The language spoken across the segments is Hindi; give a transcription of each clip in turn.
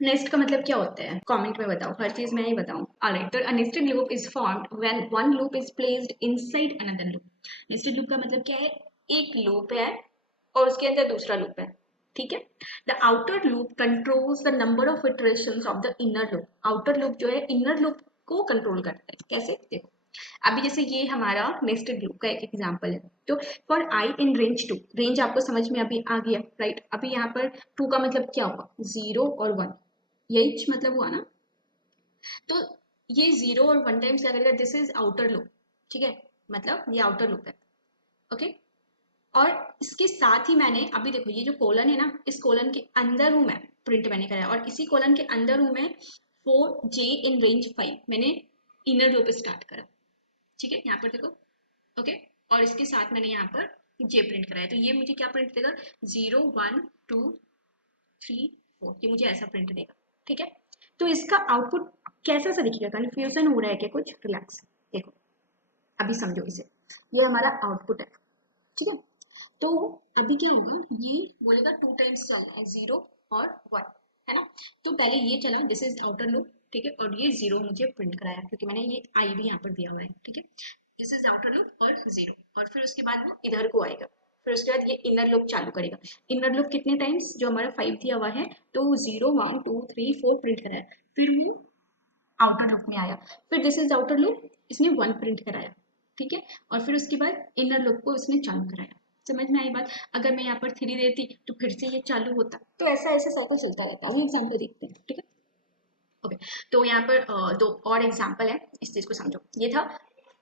नेस्ट का मतलब क्या होता है, कमेंट में बताओ, हर चीज मैं ही बताऊं। ऑलराइट, तो nested loop is formed when one loop is placed inside another loop. Nested loop का मतलब क्या है, एक लूप है और उसके अंदर दूसरा लूप है, ठीक है। The outer loop controls the number of iterations of the inner loop. Outer loop जो है इनर लूप को कंट्रोल करता है। कैसे, देखो अभी जैसे ये हमारा नेस्टेड लूप का एक एग्जांपल है। तो for I in range two, range आपको समझ में अभी आ गया, राइट। अभी यहाँ पर टू का मतलब क्या हुआ, 0 और 1, यही मतलब हुआ ना। तो ये 0 और 1 टाइम्स क्या करेगा, दिस इज आउटर लूप, ठीक है, मतलब ये आउटर लूप है, ओके। और इसके साथ ही मैंने अभी देखो ये जो कोलन है ना, इस कोलन के अंदर हूं मैं, प्रिंट मैंने कराया, और इसी कोलन के अंदर हूं मैं 4j इन रेंज 5, मैंने इनर लूप स्टार्ट करा, ठीक है, यहाँ पर देखो, ओके। और इसके साथ मैंने यहाँ पर जे प्रिंट कराया, तो ये मुझे क्या प्रिंट देगा, 0 1 2 3 4, ये मुझे ऐसा प्रिंट देगा, ठीक है। तो इसका आउटपुट कैसा सा दिखेगा, कंफ्यूजन हो रहा है क्या कुछ, रिलैक्स, देखो अभी समझो इसे। ये हमारा आउटपुट है, ठीक है। तो अभी क्या होगा, ये बोलेगा 2 टाइम्स चल रहा है, 0 और 1, है ना। तो पहले ये चला, दिस इज आउटर लूप, ठीक है, और ये 0 मुझे प्रिंट कराया क्योंकि मैंने ये आई भी यहाँ पर दिया हुआ है, ठीक है। दिस इज आउटर लूप और 0, और फिर उसके बाद वो इधर को आएगा, फिर उसके बाद ये इनर लूप चालू करेगा। इनर लूप कितने टाइम्स, जो हमारा 5 दिया हुआ है, तो 0 1 2 3 4 प्रिंट कराया, फिर वो आउटर लूप में आया, फिर दिस इज आउटर लूप, इसने 1 प्रिंट कराया, ठीक है। और फिर उसके बाद इनर लूप को इसने चालू कराया। समझ में आई बात, अगर मैं यहाँ पर 3 देती तो फिर से ये चालू होता, तो ऐसा ऐसा साइकिल चलता रहता है। अभी एग्जाम्पल देखते हैं, ठीक है, ओके। तो यहाँ पर दो और एग्जाम्पल है, इस चीज को समझो। ये था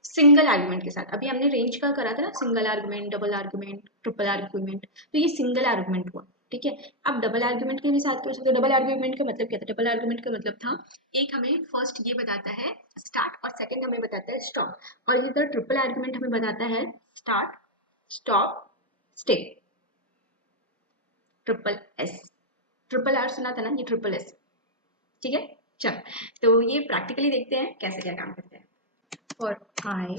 सिंगल आर्गुमेंट के साथ, अभी हमने रेंज का करा था ना, single argument, double argument, triple argument, तो ये सिंगल आर्गुमेंट हुआ, ठीक है। अब डबल आर्गुमेंट के भी साथ कर सकते हो। डबल आर्गुमेंट का मतलब क्या था, डबल आर्गुमेंट का मतलब था, एक हमें फर्स्ट ये बताता है स्टार्ट और सेकंड हमें बताता है स्टॉप, और इधर ट्रिपल आर्गुमेंट हमें बताता है start, stop, stay, triple S. Triple R सुना था ना, ये ट्रिपल एस, ठीक है। चल, तो ये प्रैक्टिकली देखते हैं कैसे क्या काम करते हैं। फॉर आई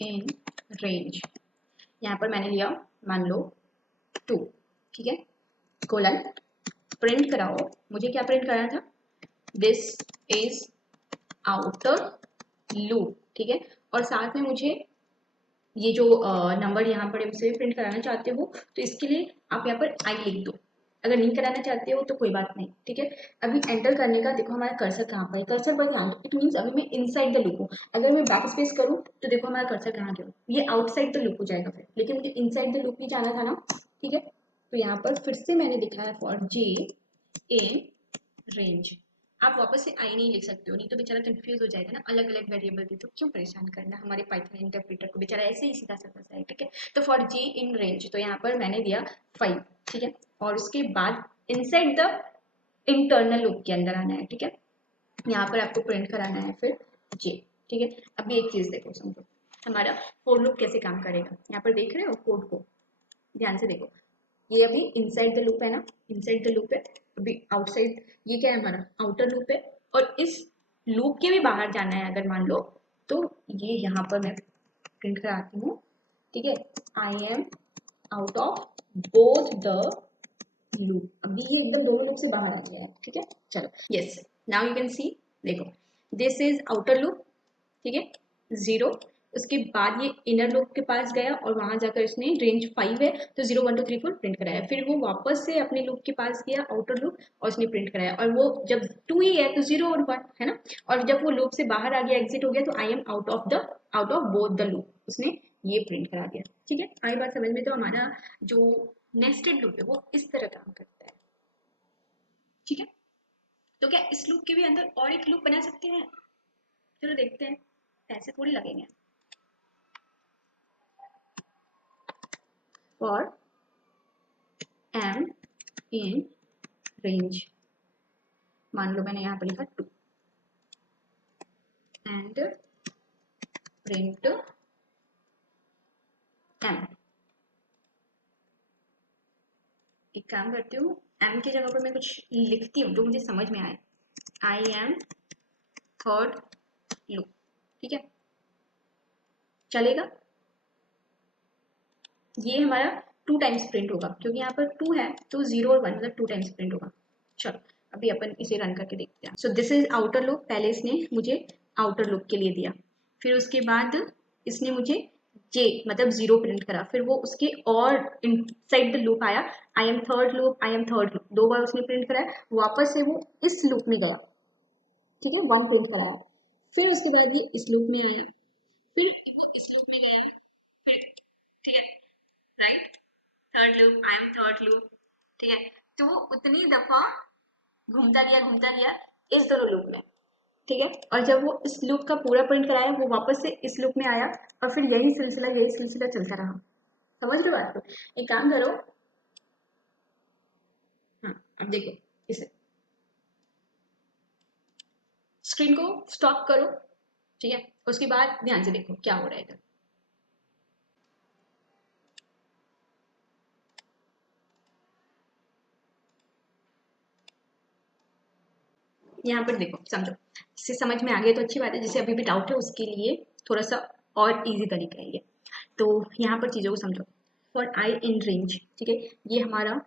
इन रेंज, यहाँ पर मैंने लिया मान लो 2, ठीक है, कोलन, प्रिंट कराओ, मुझे क्या प्रिंट करना था, दिस इज आउटर लूप, ठीक है। और साथ में मुझे ये जो नंबर यहाँ पर से प्रिंट कराना चाहते हो तो इसके लिए आप यहाँ पर आई लिख दो, अगर नहीं कराना चाहते हो तो कोई बात नहीं, ठीक है। अभी एंटर करने का देखो हमारा कर्सर कहाँ पर है, कर्सर पर ध्यान दो, इट मीन्स अभी मैं इनसाइड द लूप हूँ। अगर मैं बैक स्पेस करूँ तो देखो हमारा कर्सर कहाँ गया, ये आउटसाइड द लूप हो जाएगा फिर, लेकिन मुझे इनसाइड द लूप ही जाना था ना, ठीक है। तो यहाँ पर फिर से मैंने लिखा है फॉर जे इन रेंज। आप वापस से आई नहीं लिख सकते हो, नहीं तो बेचारा कंफ्यूज हो जाएगा ना, अलग अलग वेरिएबल भी, तो क्यों परेशान करना हमारे पाइथन इंटरप्रेटर को, बेचारा ऐसे ही सीधा साधा सा है, ठीक है। तो फॉर जी इन रेंज, तो यहाँ पर मैंने दिया 5, ठीक है, और उसके बाद इनसाइड द इंटरनल लूप के अंदर आना है, ठीक है। यहाँ पर आपको प्रिंट कराना है फिर जे, ठीक है। अभी एक चीज देखो, समझो हमारा फोर लूप कैसे काम करेगा, यहाँ पर देख रहे हो कोड को, ध्यान से देखो। ये अभी इनसाइड द लूप है ना, इनसाइड द लूप है, अभी आउटसाइड, ये क्या है हमारा आउटर लूप है, और इस लूप के भी बाहर जाना है अगर मान लो, तो ये यहाँ पर मैं प्रिंट कराती हूँ, ठीक है, I am out of both the loop. अभी ये एकदम दोनों लूप से बाहर आ गया है, ठीक है। चलो, yes, now you can see, देखो दिस इज आउटर लूप, ठीक है, 0, उसके बाद ये इनर लूप के पास गया और वहां जाकर इसने रेंज 5 है तो 0 1 2 3 4 प्रिंट कराया, फिर वो वापस से अपने लूप के पास गया आउटर लूप और उसने प्रिंट कराया, और वो जब 2 ही है तो 0 और 1 है ना, और जब वो लूप से बाहर आ गया, एग्जिट हो गया, तो I am out of both the loop, उसने ये प्रिंट करा दिया, ठीक है। आई बात समझ में, तो हमारा जो नेस्टेड लूप है वो इस तरह काम करता है, ठीक है। तो क्या इस लूप के भी अंदर और एक लूप बना सकते हैं, चलो देखते हैं, पैसे थोड़ी लगेंगे। फॉर एम इन रेंज, मान लो मैंने यहाँ पर लिखा 2 एंड प्रिंट एम। एक काम करती हूँ, एम की जगह पर मैं कुछ लिखती हूँ जो मुझे समझ में आए, आई एम थर्ड लूप, ठीक है, चलेगा। ये हमारा 2 टाइम्स प्रिंट होगा क्योंकि यहाँ पर 2 है तो 0 और 1 मतलब 2 टाइम्स प्रिंट होगा। चलो, अब अभी अपन इसे रन करके देखते हैं। So this is outer loop, पहले इसने मुझे आउटर लूप के लिए दिया, फिर उसके बाद इसने मुझे जे मतलब 0 प्रिंट करा, फिर वो उसके और इनसाइड द लूप आया, I am third loop, I am third loop, 2 बार उसने प्रिंट कराया, वापस से वो इस लूप में गया, ठीक है, 1 प्रिंट कराया, फिर उसके बाद ये इस लूप में आया, फिर वो इस लूप में गया, फिर ठीक है, right, third loop, I am third loop, ठीक है, तो वो उतनी दफा घूमता गया इस दोनों लूप में, ठीक है, और जब वो इस लूप का पूरा प्रिंट कराया, वो वापस से इस लूप में आया, और फिर यही सिलसिला चलता रहा। समझ रहे बात को? एक काम करो, हाँ अब देखो, इसे स्क्रीन को स्टॉप करो, ठीक है, उसके बाद ध्यान से देखो क्या हो रहा है इधर। यहाँ पर देखो, समझो, जिसे समझ में आ गया तो अच्छी बात है, जिसे अभी भी डाउट है उसके लिए थोड़ा सा और इजी तरीका है ये। तो यहाँ पर चीज़ों को समझो, फॉर आई इन रेंज, ठीक है, ये हमारा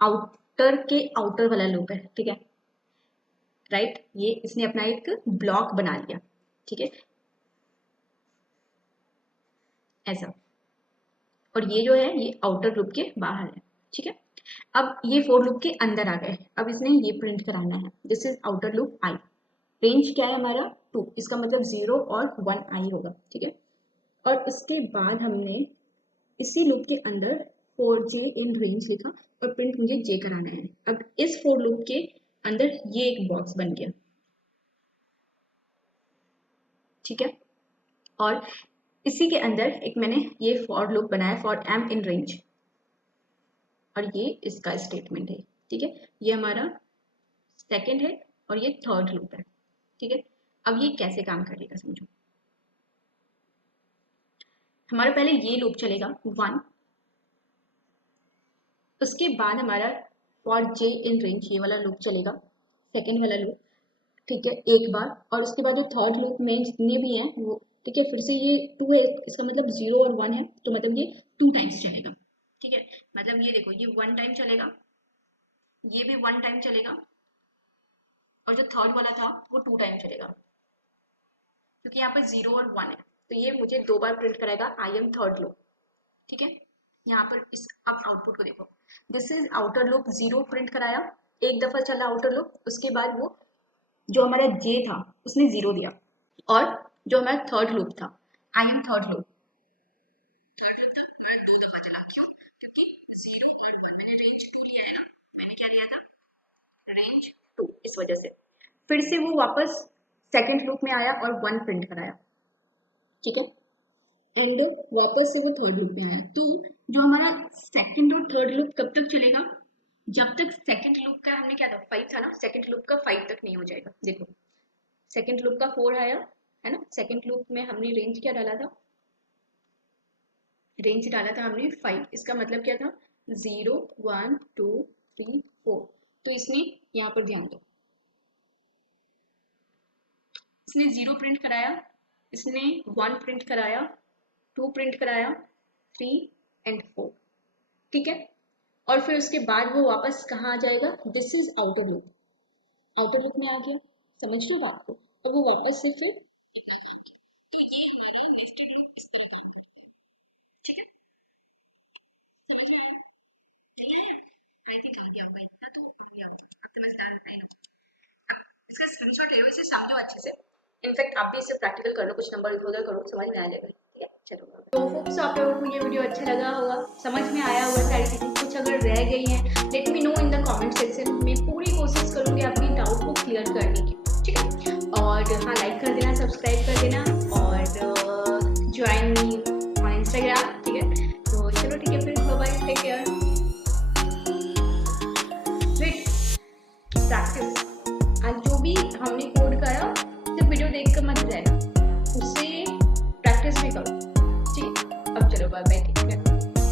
आउटर के आउटर वाला लूप है, ठीक है, राइट, ये इसने अपना एक ब्लॉक बना लिया, ठीक है, ऐसा, और ये जो है ये आउटर लूप के बाहर है, ठीक है। अब ये फोर लूप के अंदर आ गए, अब इसने ये प्रिंट कराना है, this is outer loop I, range क्या है हमारा 2, इसका मतलब 0 और 1 आई होगा, ठीक है, और इसके बाद हमने इसी लूप के अंदर 4j इन रेंज लिखा और प्रिंट मुझे j कराना है। अब इस फोर लूप के अंदर ये एक बॉक्स बन गया, ठीक है, और इसी के अंदर एक मैंने ये फॉर लूप बनाया, फॉर m इन रेंज, और ये इसका स्टेटमेंट है, ठीक है, ये हमारा सेकेंड है और ये थर्ड लूप है, ठीक है। अब ये कैसे काम करेगा समझो, हमारा पहले ये लूप चलेगा 1, उसके बाद हमारा फॉर j इन रेंज ये वाला लूप चलेगा, सेकेंड वाला लूप, ठीक है, एक बार, और उसके बाद जो थर्ड लूप में जितने भी हैं वो, ठीक है, फिर से ये 2 है, इसका मतलब 0 और 1 है, तो मतलब ये 2 टाइम्स चलेगा, ठीक है, मतलब ये देखो ये 1 टाइम चलेगा, ये भी 1 टाइम चलेगा, और जो थर्ड वाला था वो 2 टाइम चलेगा, क्योंकि यहाँ पर 0 और 1 है, तो ये मुझे 2 बार प्रिंट करेगा आई एम थर्ड लूप, ठीक है। यहाँ पर इस अब आउटपुट को देखो, this is outer loop, 0 print कराया, एक दफा चला आउटर लूप, उसके बाद वो जो हमारा जे था उसने 0 दिया, और जो हमारा थर्ड लूप था, I am third loop, third loop था हमारा 2 दफा चला, क्यों, क्योंकि 0 और 1 मैंने रेंज 2 लिया है ना, मैंने क्या लिया था, रेंज 2, इस वजह से फिर से वो वापस सेकेंड लूप में आया और 1 प्रिंट कराया, ठीक है, एंड वापस से वो थर्ड लूप में आया, तो जो हमारा सेकेंड और थर्ड लूप कब तक चलेगा, जब तक सेकेंड लूप का हमने क्या था 5 था ना, सेकेंड लूप का 5 तक नहीं हो जाएगा। देखो सेकेंड लूप का 4 आया है ना, सेकेंड लूप में हमने रेंज क्या डाला था, रेंज डाला था हमने 5, इसका मतलब क्या था 0 1 2 3 4, तो इसने यहाँ पर ध्यान दो, इसने 0 प्रिंट कराया, इसने 1 प्रिंट कराया, 2 प्रिंट कराया, 3 एंड 4, ठीक है, और फिर उसके बाद वो वापस कहाँ आ जाएगा, this is outer loop, outer loop में आ गया, समझ लो बात को, और वो वापस से फिर इतना काम किया, तो ये हमारा नेस्टेड लूप इस तरह काम करता है, ठीक है, समझ में आया, नहीं आया, आई थिंक आ गया होगा, इतना तो आ गया होगा, अब समझदार है ना, अब इसका स्क्रीनशॉट ले लो, इसे समझो अच्छे से, इनफैक्ट आप भी इसे प्रैक्टिकल कर लो, कुछ नंबर इधर उधर करो, समझ में आ जाएगा, ठीक है, चलो। तो होप्स आप लोगों को ये वीडियो अच्छा लगा होगा, समझ में आया होगा सारी चीज़ें, कुछ अगर रह गई हैं let me know in the comment section, मैं पूरी कोशिश करूँगी आपकी डाउट को क्लियर करने की, ठीक है, और हाँ लाइक कर देना, सब्सक्राइब कर देना, और ज्वाइन मी ऑन इंस्टाग्राम, ठीक है, तो चलो ठीक है, फिर bye bye, take care, practice, आज जो भी हमने कोड करा सिर्फ वीडियो देख कर मत रहना, उससे प्रैक्टिस भी करो, ठीक है, अब चलो बाय बाय।